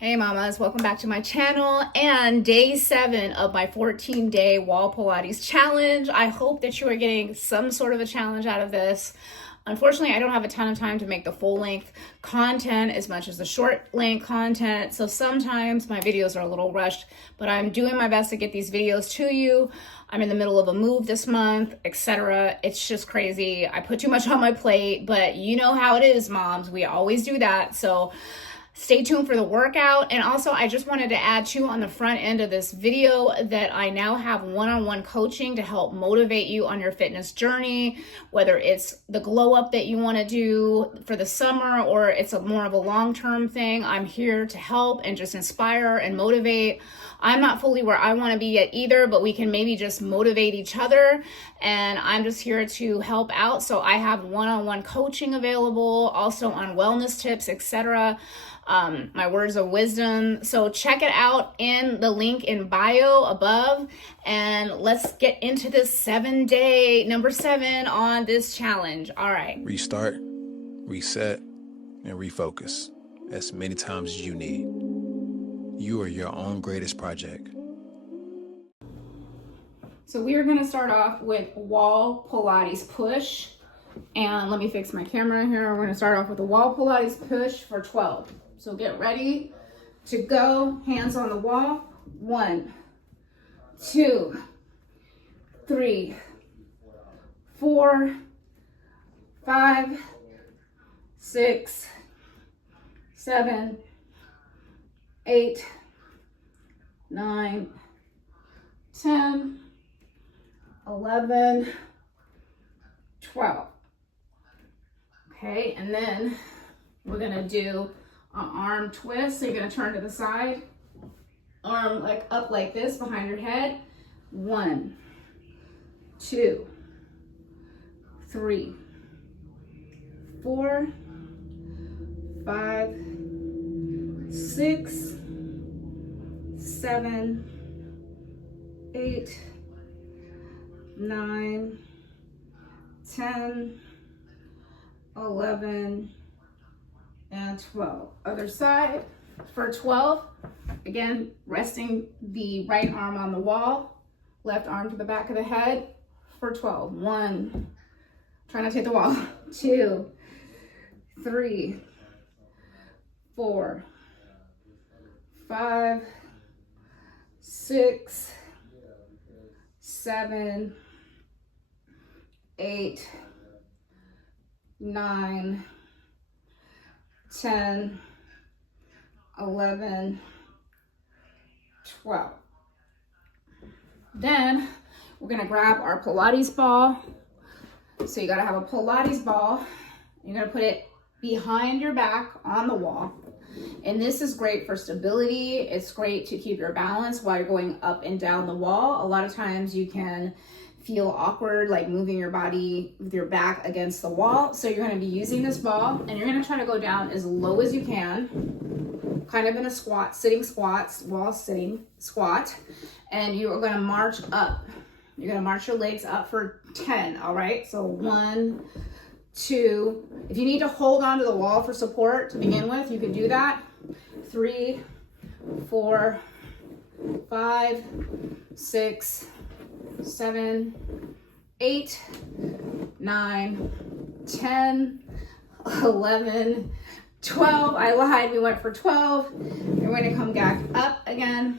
Hey mamas, welcome back to my channel and day 7 of my 14-day wall Pilates challenge. I hope that you are getting some sort of a challenge out of this. Unfortunately, I don't have a ton of time to make the full length content as much as the short length content. So sometimes my videos are a little rushed, but I'm doing my best to get these videos to you. I'm in the middle of a move this month, etc. It's just crazy. I put too much on my plate, but you know how it is, moms. We always do that. So stay tuned for the workout. And also, I just wanted to add too on the front end of this video that I now have one-on-one coaching to help motivate you on your fitness journey, whether it's the glow up that you want to do for the summer or it's more of a long-term thing. I'm here to help and just inspire and motivate. I'm not fully where I want to be yet either, but we can maybe just motivate each other. And I'm just here to help out. So I have one-on-one coaching available, also on wellness tips, etc. My words of wisdom. So check it out in the link in bio above. And let's get into this 7-day, number 7 on this challenge. All right. Restart, reset, and refocus as many times as you need. You are your own greatest project. So we are going to start off with wall Pilates push. And let me fix my camera here. We're going to start off with a wall Pilates push for 12. So get ready to go. Hands on the wall. 1, 2, 3, 4, 5, 6, 7, 8, 9, 10, 11, 12. Okay, and then we're gonna do an arm twist. So you're gonna turn to the side, arm like up like this behind your head. 1, 2, 3, 4, 5, 6, 7, 8, 9, 10, 11, and 12. Other side for 12. Again, resting the right arm on the wall, left arm to the back of the head for 12. 1, try not to hit the wall. 2, 3, 4, 5, 6, 7, 8, 9, 10, 11, 12. Then we're gonna grab our Pilates ball. So you gotta have a Pilates ball. You're gonna put it behind your back on the wall. And this is great for stability. It's great to keep your balance while you're going up and down the wall. A lot of times you can feel awkward, like moving your body with your back against the wall. So you're gonna be using this ball and you're gonna try to go down as low as you can, kind of in a squat, sitting squats, wall sitting squat. And you are gonna march up. You're gonna march your legs up for 10, all right? So 1, 2, if you need to hold onto the wall for support to begin with, you can do that. 3, 4, 5, 6, 7, 8, 9, 10, 11, 12. I lied, we went for 12. And we're gonna come back up again.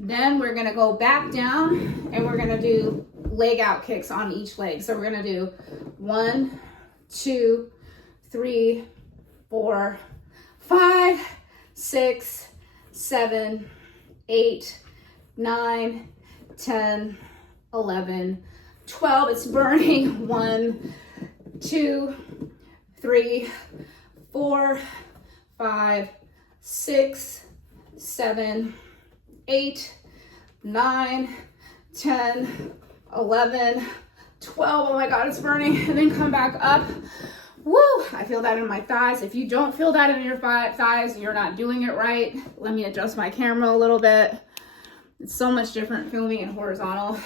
Then we're gonna go back down and we're gonna do leg out kicks on each leg. So we're gonna do 1, 2, 3, 4, 5, 6, 7, 8, 9, 10, 11, 12. It's burning. 1, 2, 3, 4, 5, 6, 7, 8, 9, 10, 11, 12. Oh my God, it's burning. And then come back up. Woo, I feel that in my thighs. If you don't feel that in your thighs, you're not doing it right. Let me adjust my camera a little bit. It's so much different filming in horizontal.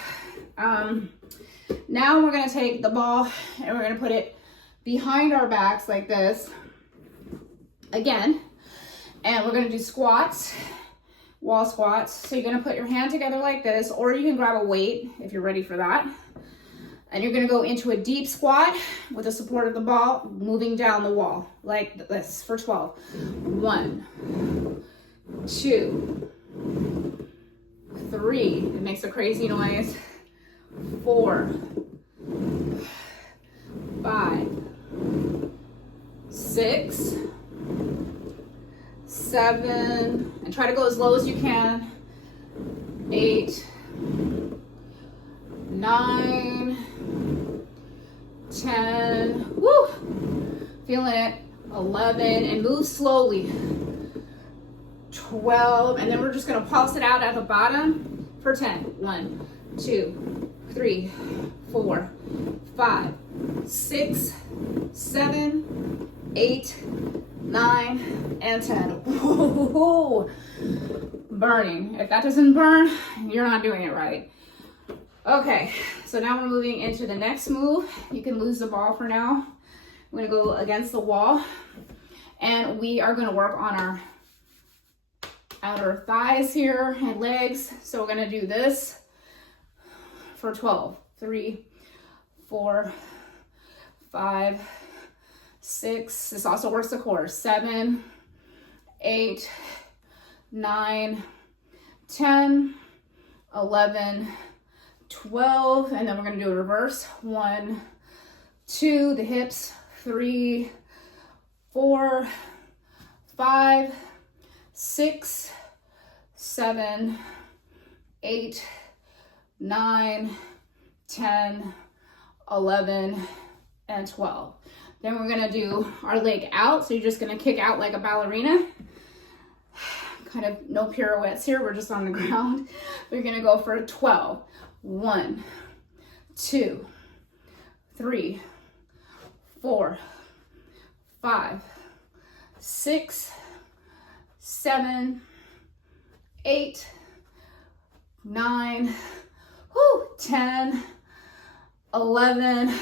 Now we're gonna take the ball and we're gonna put it behind our backs like this. Again, And we're gonna do squats, wall squats. So you're gonna put your hand together like this, or you can grab a weight if you're ready for that. And you're gonna go into a deep squat with the support of the ball, moving down the wall like this for 12. 1, 2, 3. It makes a crazy noise. 4, 5, 6, 7, and try to go as low as you can. 8, 9, 10, woo, feeling it. 11, and move slowly. 12, and then we're just gonna pulse it out at the bottom for 10. 1, 2, 3, 4, 5, 6, 7, 8, 9, and 10. Whoa, burning. If that doesn't burn, you're not doing it right. Okay, so now we're moving into the next move. You can lose the ball for now. We're gonna go against the wall, and we are gonna work on our outer thighs here and legs. So we're gonna do this for 12. 3, 4, 5, 6. This also works the core. 7, 8, 9, 10, 11, 12, and then we're gonna do a reverse. 1, 2, the hips. 3, 4, 5, 6, 7, 8, 9, 10, 11, and 12. Then we're gonna do our leg out. So you're just gonna kick out like a ballerina. Kind of no pirouettes here, we're just on the ground. We're gonna go for 12. 1, 2, 3, 4, 5, 6, 7, 8, 9, 10, 11,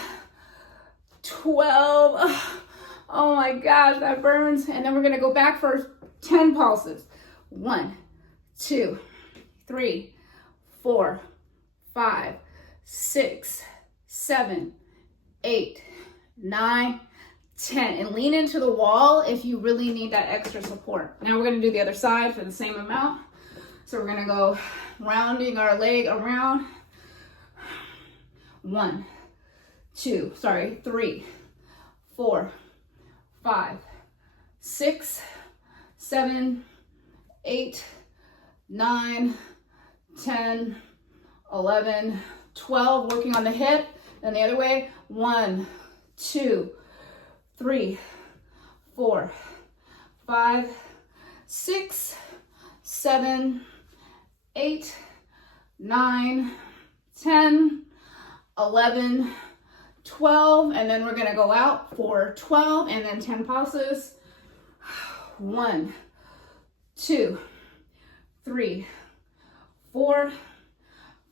12. Oh my gosh, that burns. And then we're gonna go back for 10 pulses. 1, 2, 3, 4, 5, 6, 7, 8, 9, 10. And lean into the wall if you really need that extra support. Now we're gonna do the other side for the same amount. So we're gonna go rounding our leg around. 3, 4, 5, 6, 7, 8, 9, 10, 11, 12, working on the hip. Then the other way. 1, 2, 3, 4, 5, 6, 7, 8, 9, 10, 11, 12, and then we're gonna go out for 12 and then 10 pulses. 1, 2, 3, 4,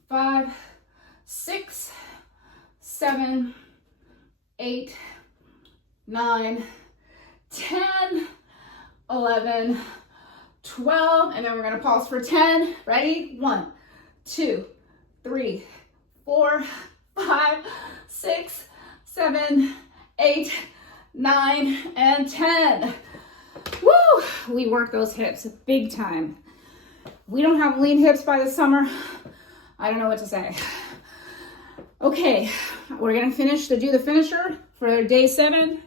5, 6, 7, 8, 9, 10, 11, 12, and then we're gonna pause for 10. Ready? 1, 2, 3, 4, 5, 6, 7, 8, 9, and 10. Woo! We work those hips big time. We don't have lean hips by the summer. I don't know what to say. Okay, we're gonna do the finisher for day 7.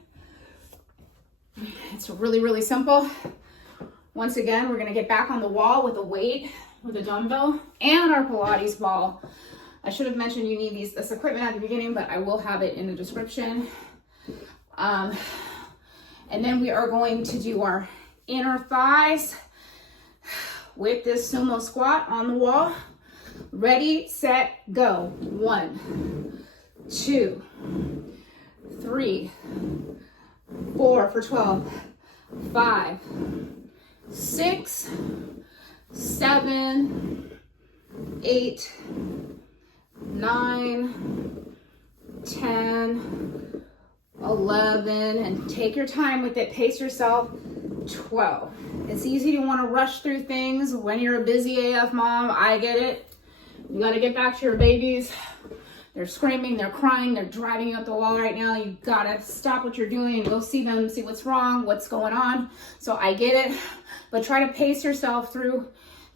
It's really, really simple. Once again, we're gonna get back on the wall with a weight, with a dumbbell, and our Pilates ball. I should have mentioned you need this equipment at the beginning, but I will have it in the description. And then we are going to do our inner thighs with this sumo squat on the wall. Ready, set, go. 1, 2, 3, 4 for 12, 5, 6, 7, 8, 9, 10, 11, and take your time with it. Pace yourself. 12. It's easy to want to rush through things when you're a busy AF mom. I get it. You got to get back to your babies. They're screaming, they're crying, they're driving you up the wall right now. You got to stop what you're doing and go see them, see what's wrong, what's going on. So I get it, but try to pace yourself through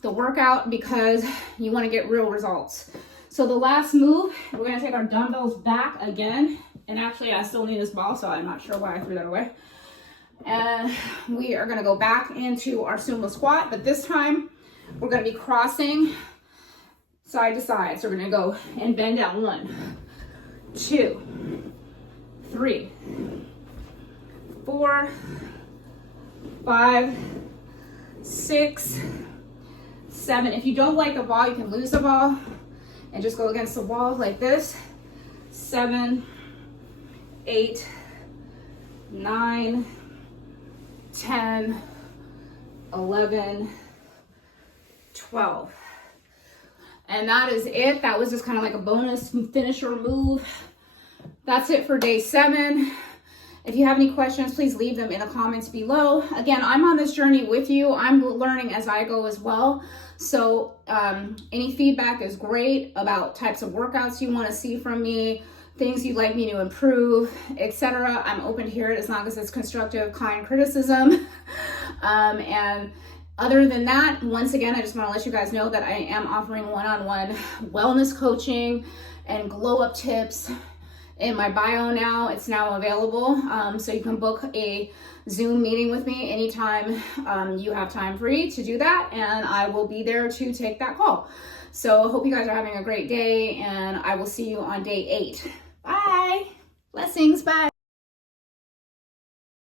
the workout because you want to get real results. So the last move, we're going to take our dumbbells back again. And actually, I still need this ball, so I'm not sure why I threw that away. And we are going to go back into our sumo squat, but this time we're going to be crossing side to side. So we're going to go and bend down. 1, 2, 3, 4, 5, 6, 7. If you don't like the ball, you can lose the ball and just go against the wall like this. 7, 8, 9, 10, 11, 12. And that is it. That was just kind of like a bonus finisher move. That's it for day 7. If you have any questions, please leave them in the comments below. Again, I'm on this journey with you. I'm learning as I go as well. So any feedback is great about types of workouts you want to see from me, things you'd like me to improve, etc. I'm open to hear it as long as it's constructive, kind criticism. And other than that, once again, I just want to let you guys know that I am offering one-on-one wellness coaching and glow up tips in my bio now. It's now available. So you can book a Zoom meeting with me anytime you have time free to do that. And I will be there to take that call. So I hope you guys are having a great day, and I will see you on day 8. Bye. Blessings. Bye.